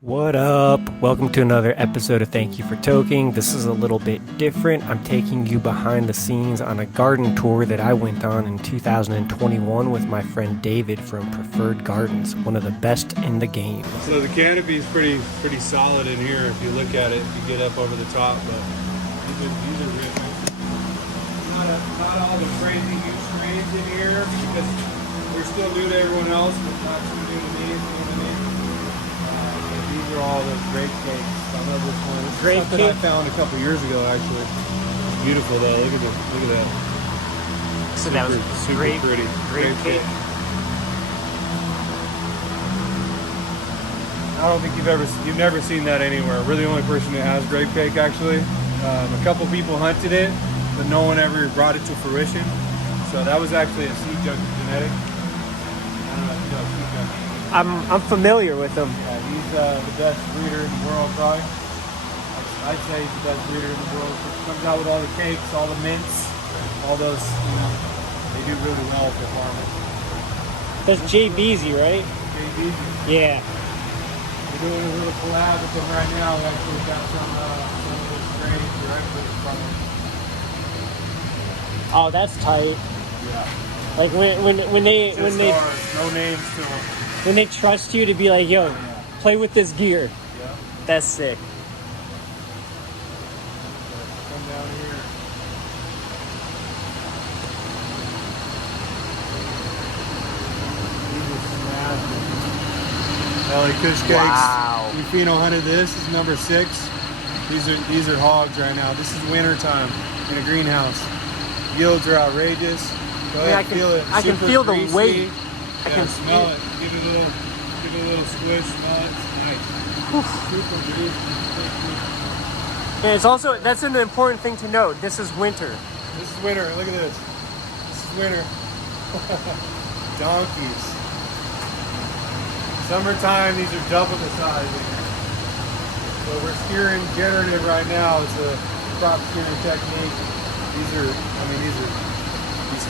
What up? Welcome to another episode of Thank You for Toking. This is a little bit different. I'm taking you behind the scenes on a garden tour that I went on in 2021 with my friend David from Preferred Gardens, one of the best in the game. So the canopy is pretty solid in here if you look at it, if you get up over the top, but these are real. Not all the crazy new strains in here because we're still new to everyone else, but not too new to me. You know what I mean? These are all the grape cakes. I love this one. This Grape is something cake? I found a couple years ago, actually. It's beautiful though. Look at that. So that was Super grape, pretty. grape cake. I don't think you've never seen that anywhere. We're the only person that has grape cake, actually. A couple people hunted it, but no one ever brought it to fruition. So that was actually a seed junkie genetic. I don't know if you know seed junkie. I'm familiar with them. Yeah, he's the best breeder in the world, probably. I'd say he's the best breeder in the world. He comes out with all the cakes, all the mints, all those. They do really well for farmers. That's Jay Beasy, right? JB, Yeah. we're doing a little collab with them right now. We actually got some of those strains directly from them. Oh, that's tight. Yeah. Like when they Stars, no names to them. when they trust you to be like, yo, play with this gear. Yeah. That's sick. Come down here. LA Kush cakes. Wow. Rufino hunted this. This is number 6. These are hogs right now. This is winter time in a greenhouse. Yields are outrageous. Go ahead, feel it. I can Super feel the greasy. weight. I Yeah, can smell it. Give it a little squish. Smell it. It's nice. Super greasy. And it's also, that's an important thing to note. This is winter. This is winter. Look at this. This is winter. Donkeys. Summertime, these are double the size in here. So we're steering generative right now. It's a crop steering technique. These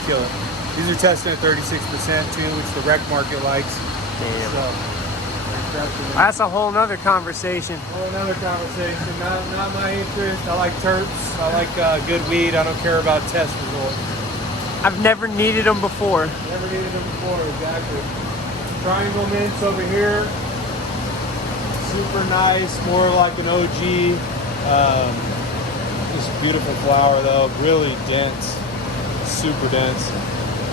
kill it. These are testing at 36% too, which the rec market likes. Damn. So, That's a whole nother conversation. another conversation. Not my interest. I like terps. I like good weed. I don't care about test results. I've never needed them before. Never needed them before, exactly. Triangle mints over here. Super nice, more like an OG. Just beautiful flower though, really dense. Super dense.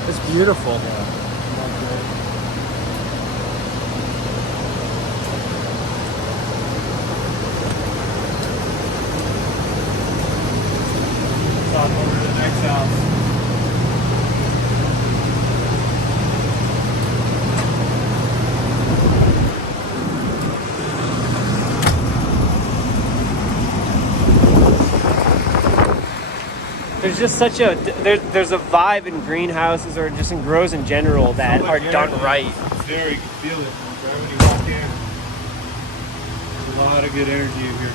It's beautiful. Not great. Talk over to the next house. There's just such a there's a vibe in greenhouses or just in grows in general that are done right. There, you can feel it right when you walk in. There's a lot of good energy in here.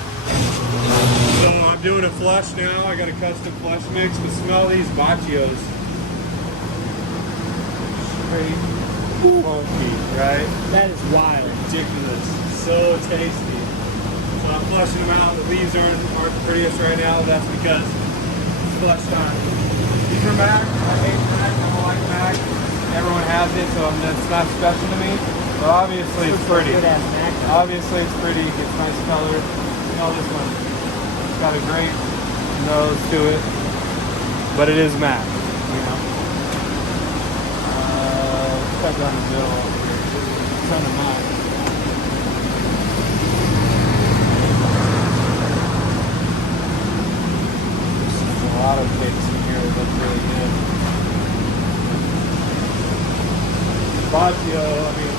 So I'm doing a flush now. I got a custom flush mix, but smell these baccios. Straight funky, right? That is wild. Ridiculous. So tasty. So I'm flushing them out. The leaves aren't the prettiest right now. That's because it's flush time. These are Mac. I hate Mac. I don't like Mac. Everyone has it, so it's not special to me. But obviously it's pretty. Good ass Mac. Obviously it's pretty. It gets nice color. You know this one. It's got a great nose to it. But it is Mac. You know. Cut down the middle over here. It's ton of Mac. There's a lot of cakes in here that look really good. Baccio, I mean,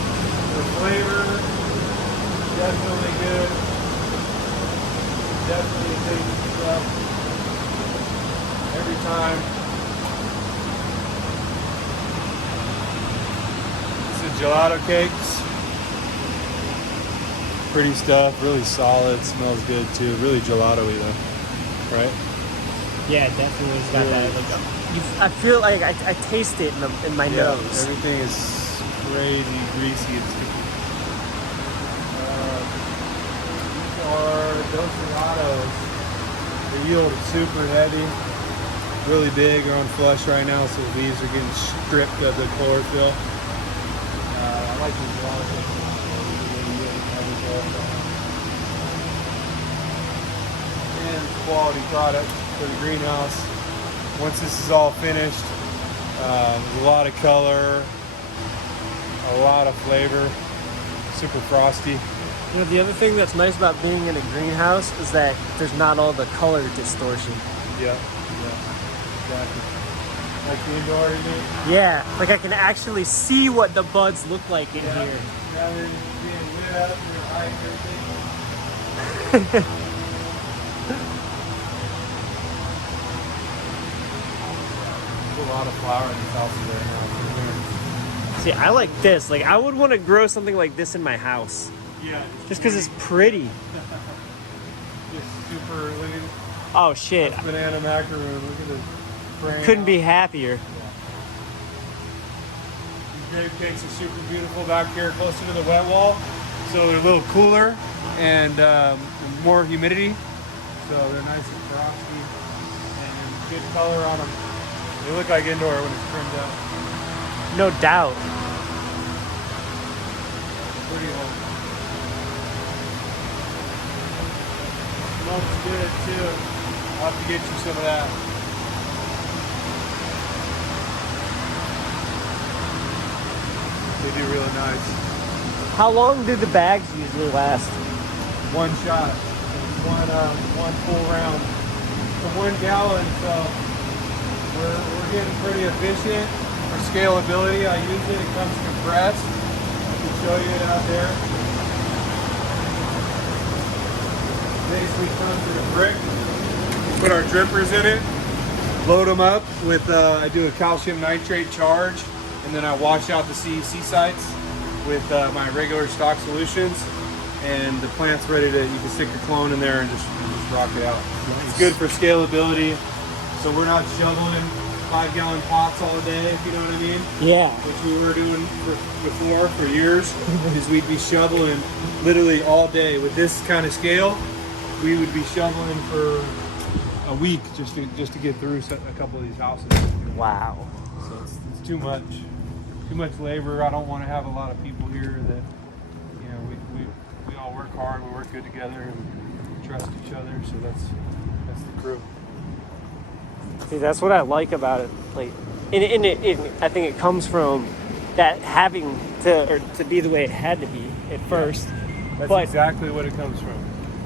the flavor, definitely good. Definitely tasty stuff. Every time. This is gelato cakes. Pretty stuff, really solid, smells good too. Really gelato-y though, right? Yeah, definitely. It's got that. Like, I feel like I taste it in my nose. Everything is crazy greasy and sticky. Cerrados, the yield is super heavy, really big. They're on flush right now, so the leaves are getting stripped of the chlorophyll. I like these Cerrados. And quality product for the greenhouse. Once this is all finished, a lot of color, a lot of flavor, super frosty. You know, the other thing that's nice about being in a greenhouse is that there's not all the color distortion. Yeah, exactly. Like the indoor, you mean? Yeah, like I can actually see what the buds look like in here. Rather than being lit up and your eyes and everything. There's a lot of flower in these houses right now. See, I like this. Like, I would want to grow something like this in my house. Yeah. Just because it's pretty. Just super, look at Oh, shit. banana macaroon. Look at the frame. Couldn't be happier. These grape cakes are super beautiful back here closer to the wet wall. So they're a little cooler and more humidity. So they're nice and frosty and good color on them. They look like indoor when it's trimmed up. No doubt. Pretty old. Smells good too. I'll have to get you some of that. They do really nice. How long do the bags usually last? One shot, one full round. For 1 gallon, so we're getting pretty efficient. For scalability, I use it. It comes compressed. I can show you it out there. Basically comes in a brick. We put our drippers in it, load them up with, I do a calcium nitrate charge, and then I wash out the CEC sites with my regular stock solutions, and the plant's ready to, you can stick your clone in there and just rock it out. Nice. It's good for scalability, so we're not shoveling 5-gallon pots all day, if you know what I mean. Yeah. Which we were doing before for years, is we'd be shoveling literally all day. With this kind of scale, we would be shoveling for a week just to get through a couple of these houses. Wow. So it's too much labor. I don't want to have a lot of people here that, you know, we all work hard, we work good together, and trust each other. So that's the crew. See, that's what I like about it. Like, I think it comes from that having to be the way it had to be at first. That's exactly what it comes from.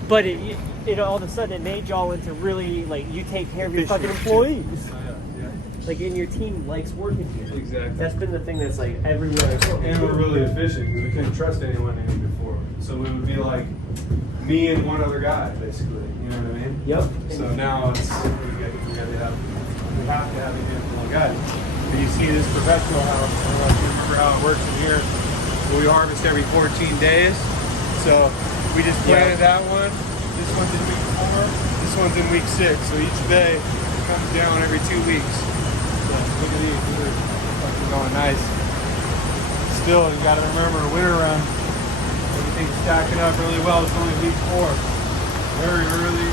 But it all of a sudden it made y'all into really, like, you take care of your fucking employees. Yeah. Like, and your team likes working here. Exactly. That's been the thing that's like everywhere. And we're really efficient because we couldn't trust anyone any before. So we would be like me and one other guy, basically. You know what I mean? Yep. So now we have to have a handful of guys. But you see this professional house, I don't know if you remember how it works in here. We harvest every 14 days. So we just planted that one. This one's in week 4. This one's in week 6. So each bay comes down every 2 weeks. So look at these. These are fucking going nice. Still, you gotta remember the winter run. Everything's stacking up really well. It's only week 4. Very early.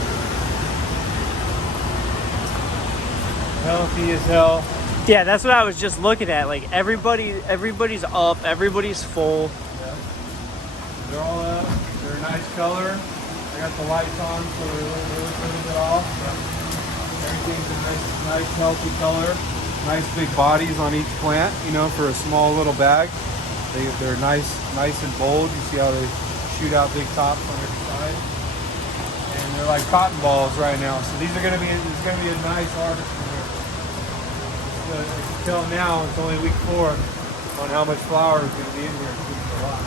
Healthy as hell. Yeah, that's what I was just looking at. Like, everybody's up, everybody's full. Yeah. They're all up. They're a nice color. I got the lights on so they're really good off. Yeah. Everything's a nice healthy color. Nice big bodies on each plant, you know, for a small little bag. They're nice and bold. You see how they shoot out big tops on every side. And they're like cotton balls right now. So this is gonna be a nice harvest from here. So as you can tell now, it's only week 4 on how much flour is gonna be in here. It's gonna be a lot.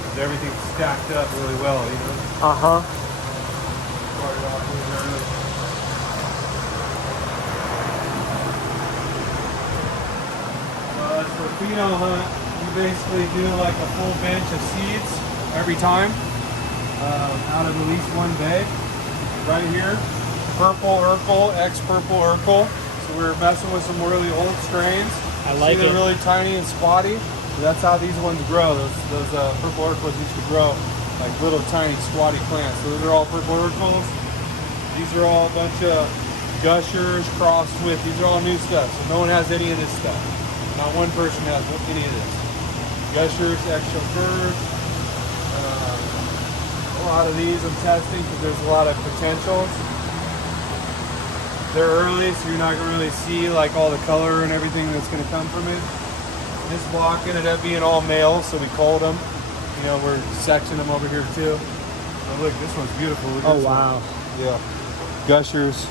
Because everything's stacked up really well, you know. Started off really early. For pheno hunt, you basically do like a full bench of seeds every time out of at least one bay. Right here, purple Urkel, ex-purple Urkel. So we're messing with some really old strains. I like it. They're really tiny and spotty. So that's how these ones grow. Those purple Urkels used to grow like little tiny squatty plants. Those are all purple Urkels. These are all a bunch of gushers crossed with, these are all new stuff. So no one has any of this stuff. Not one person has any of this. Gushers, ex-chauffeurs. A lot of these I'm testing because there's a lot of potentials. They're early, so you're not going to really see like all the color and everything that's going to come from it. This block ended up being all male, so we culled them. You know, we're sectioning them over here too. Oh, look, this one's beautiful. Look at this wow. one. Yeah. Gushers,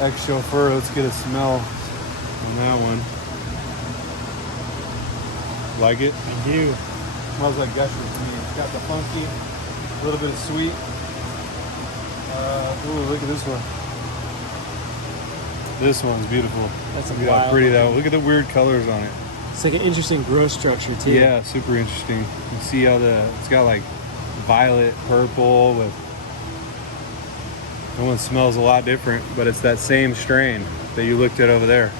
ex-chauffeur. Let's get a smell on that one. Like it? I do. Smells like gushers to me. It's got the funky, a little bit of sweet. Ooh, look at this one. This one's beautiful. That's look at how pretty that. Look at the weird colors on it. It's like an interesting growth structure too. Yeah, super interesting. You see how it's got like violet, purple with. That one smells a lot different, but it's that same strain that you looked at over there.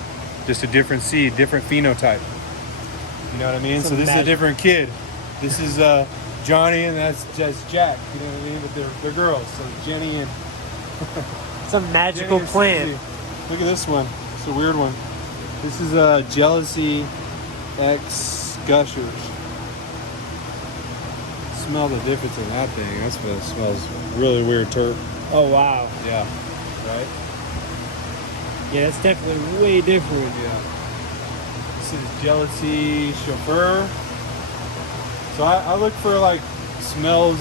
Just a different seed, different phenotype. You know what I mean? So this is a different kid. This is Johnny, and that's Jack. You know what I mean? But they're girls, so Jenny and. It's a magical plant. Look at this one. It's a weird one. This is Jealousy X Gushers. Smell the difference in that thing. That smells really weird turp. Oh wow. Yeah. Right? Yeah, it's definitely way different. Yeah. This is Jealousy Chauffeur. So I look for like smells.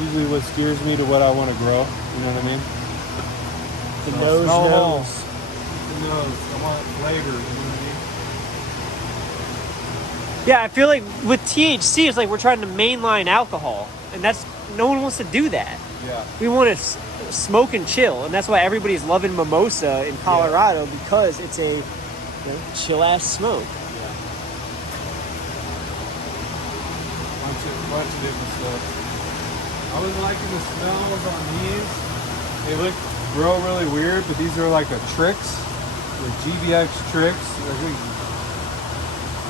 Usually what steers me to what I want to grow. You know what I mean? The So nose smell 'em all. knows. The nose. I want flavor. You know what I mean? Yeah, I feel like with THC, it's like we're trying to mainline alcohol, and no one wants to do that. Yeah. We want to smoke and chill, and that's why everybody's loving mimosa in Colorado because it's a chill ass smoke. Yeah. Bunch of different stuff. I was liking the smells on these. They grow really weird, but these are like a Trix, the GVX Trix. I think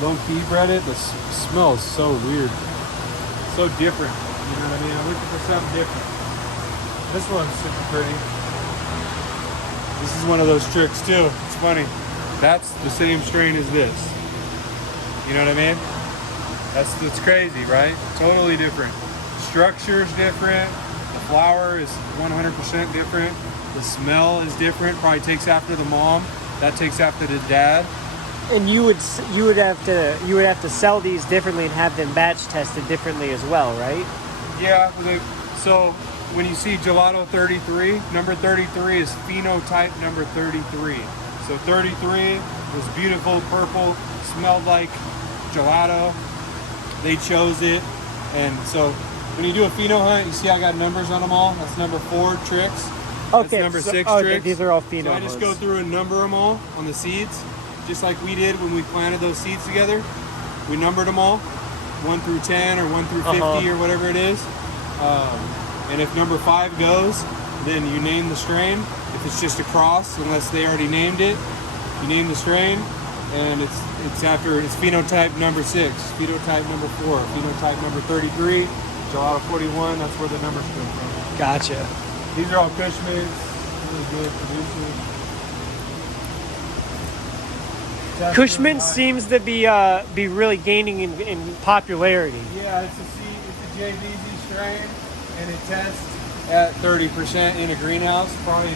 low key bred it. The smell is so weird, so different. You know what I mean? I'm looking for something different. This one's super pretty. This is one of those Trix too. It's funny. That's the same strain as this. You know what I mean? That's crazy, right? Totally different. Structure's different. The flower is 100% different. The smell is different. Probably takes after the mom. That takes after the dad. And you would have to sell these differently and have them batch tested differently as well, right? Yeah. So when you see Gelato 33, number 33 is phenotype number 33. So 33 was beautiful, purple, smelled like gelato. They chose it, and so when you do a pheno hunt, you see I got numbers on them all. That's number 4 Trix. Okay. That's number 6 okay, Trix. these are all pheno So I just go hunts. through and number them all on the seeds, just like we did when we planted those seeds together. We numbered them all, 1 through 10 or 1 through 50 or whatever it is. And if number 5 goes, then you name the strain. If it's just a cross, unless they already named it, you name the strain, and it's phenotype number 6, phenotype number 4, phenotype number 33, Gelato 41. That's where the numbers come from. Gotcha. These are all Cushmans, really good producers. Cushman seems to be really gaining in popularity. Yeah, it's a JVZ strain, and it tests at 30% in a greenhouse, probably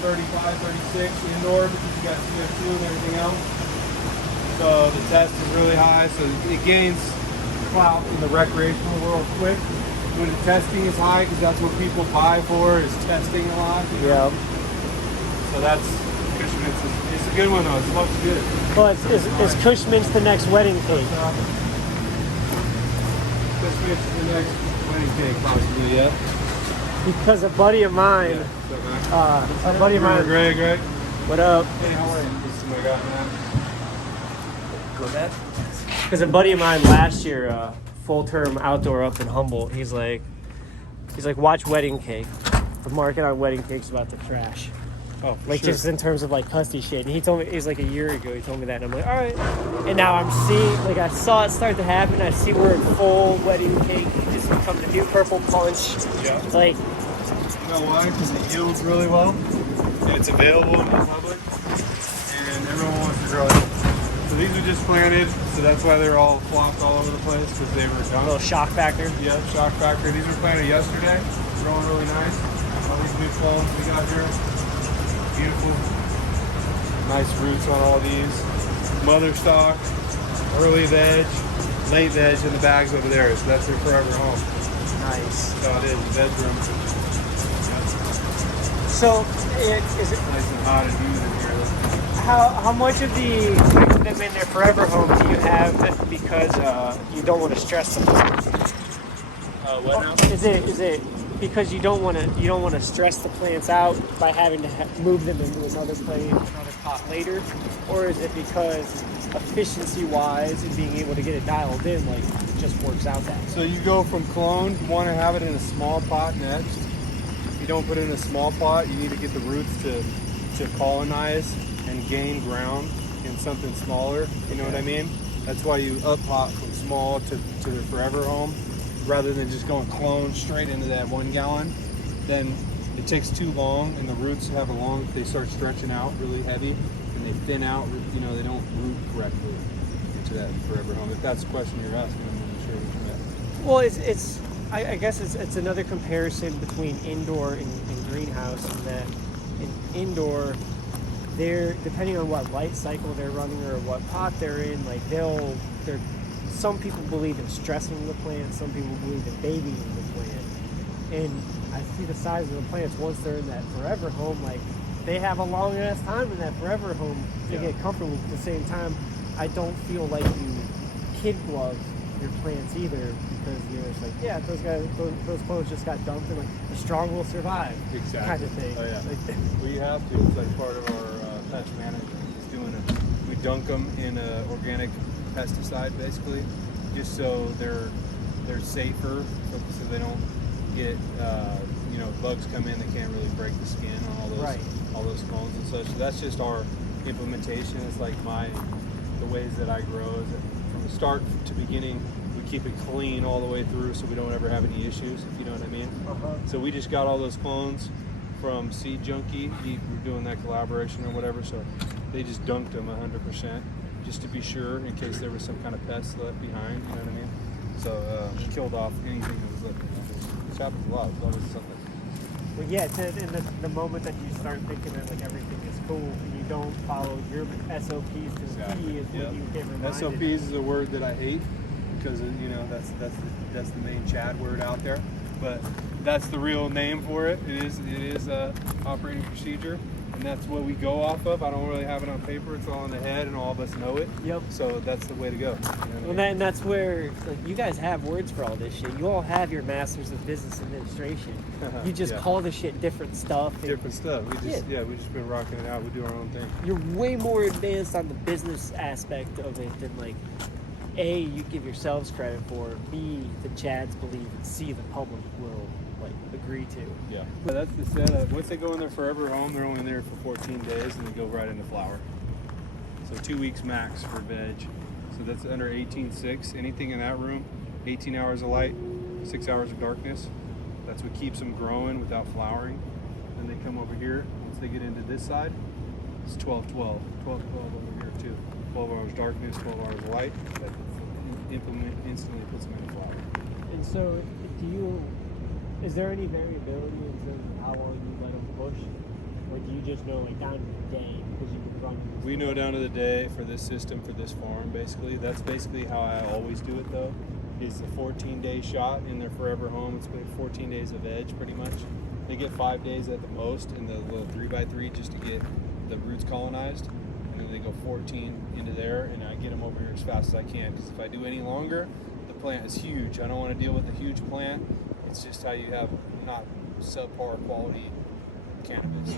35, 36 indoor because you got CO2 and everything else. So the test is really high, so it gains clout in the recreational world quick. When the testing is high, because that's what people buy for, is testing a lot. Yeah. So that's Cushman's. It's a good one though. It smells good. Well, is Cushman's the next wedding cake? Cushman's the next wedding cake, possibly. Yeah. Because a buddy of mine, Greg, right? What up? Hey, how are you? This is my guy, man. Go ahead. Because a buddy of mine last year, full-term outdoor up in Humboldt, he's like, watch wedding cake. The market on wedding cake's about to crash. Oh, for Like sure. just in terms of like custody shit. And he told me, it was like a year ago, he told me that, and I'm like, all right. And now I'm seeing, like I saw it start to happen. I see we're in full wedding cake. It just becomes a new purple punch. Yeah. Like, You know why? Because it yields really well, and it's available in the public, and everyone wants to grow it. So these are just planted, so that's why they're all flopped all over the place, because they were a done. little shock factor. Yeah, shock factor. These were planted yesterday, growing really nice. All these new clones we got here. Beautiful. Nice roots on all these. Mother stock, early veg, late veg in the bags over there. So that's their forever home. Nice. That's how it is, bedroom. So, is it Nice and hot and humid in here. how much of the them in their forever home do you have because you don't want to stress them? What now? Is it because you don't want to stress the plants out by having to move them into another pot later, or is it because efficiency wise and being able to get it dialed in, like it just works out that way? So you go from clone, you want to have it in a small pot next. If you don't put it in a small pot, you need to get the roots to colonize and gain ground in something smaller. You know what I mean? That's why you up pot from small to the forever home, rather than just going clone straight into that 1 gallon. Then it takes too long, and the roots they start stretching out really heavy, and they thin out. You know, they don't root correctly into that forever home. If that's the question you're asking, I'm not sure what you meant. Well, I guess it's another comparison between indoor and greenhouse, in that in indoor, they're depending on what light cycle they're running or what pot they're in, like they're some people believe in stressing the plant, some people believe in babying the plant. And I see the size of the plants once they're in that forever home, like they have a long ass time in that forever home to get comfortable. At the same time, I don't feel like you kid glove your plants either, because you're just like, yeah, those clones just got dumped, and like the strong will survive, Exactly. kind of thing. Oh yeah. Like, We have to. It's like part of our pest management. Is doing it. We dunk them in an organic pesticide, basically, just so they're safer, so they don't get bugs come in. They can't really break the skin on all those clones and such. So that's just our implementation. It's like the ways that I grow is that from the start to beginning, we keep it clean all the way through, so we don't ever have any issues. If you know what I mean. So we just got all those clones from Seed Junkie. We're doing that collaboration or whatever, so they just dunked them 100% just to be sure in case there was some kind of pest left behind, you know what I mean? So killed off anything that was left behind. This happens a lot. It's always something. well, yeah, in the moment that you start thinking that like everything is cool and you don't follow your SOPs to the T is when you get reminded. SOPs is a word that I hate because that's the main Chad word out there, but that's the real name for it. It is a operating procedure, and that's what we go off of. I don't really have it on paper. It's all in the head, and all of us know it. Yep. So that's the way to go. You know what I mean? And that's where like you guys have words for all this shit. You all have your masters of business administration. You just call the shit different stuff. Different stuff. We just been rocking it out. We do our own thing. You're way more advanced on the business aspect of it than like A, you give yourselves credit for, B, the Chads believe, and C, the public will like agree to. Yeah. But that's the setup. Once they go in their forever home, they're only there for 14 days, and they go right into flower. So 2 weeks max for veg. So that's under 18.6. Anything in that room, 18 hours of light, 6 hours of darkness. That's what keeps them growing without flowering. Then they come over here. Once they get into this side, it's 12-12. 12-12 over here too. 12 hours darkness, 12 hours of light. That instantly puts them in flower. And so, is there any variability in terms of how long you let them push? Or do you just know like down to the day because you can run? We know down to the day for this system, for this farm, basically. That's basically how I always do it, though. Is the 14-day shot in their forever home. It's been 14 days of veg, pretty much. They get 5 days at the most in the little 3x3 just to get the roots colonized. And then they go 14 into there, and I get them over here as fast as I can. Because if I do any longer, the plant is huge. I don't want to deal with a huge plant. It's just how you have not subpar quality cannabis.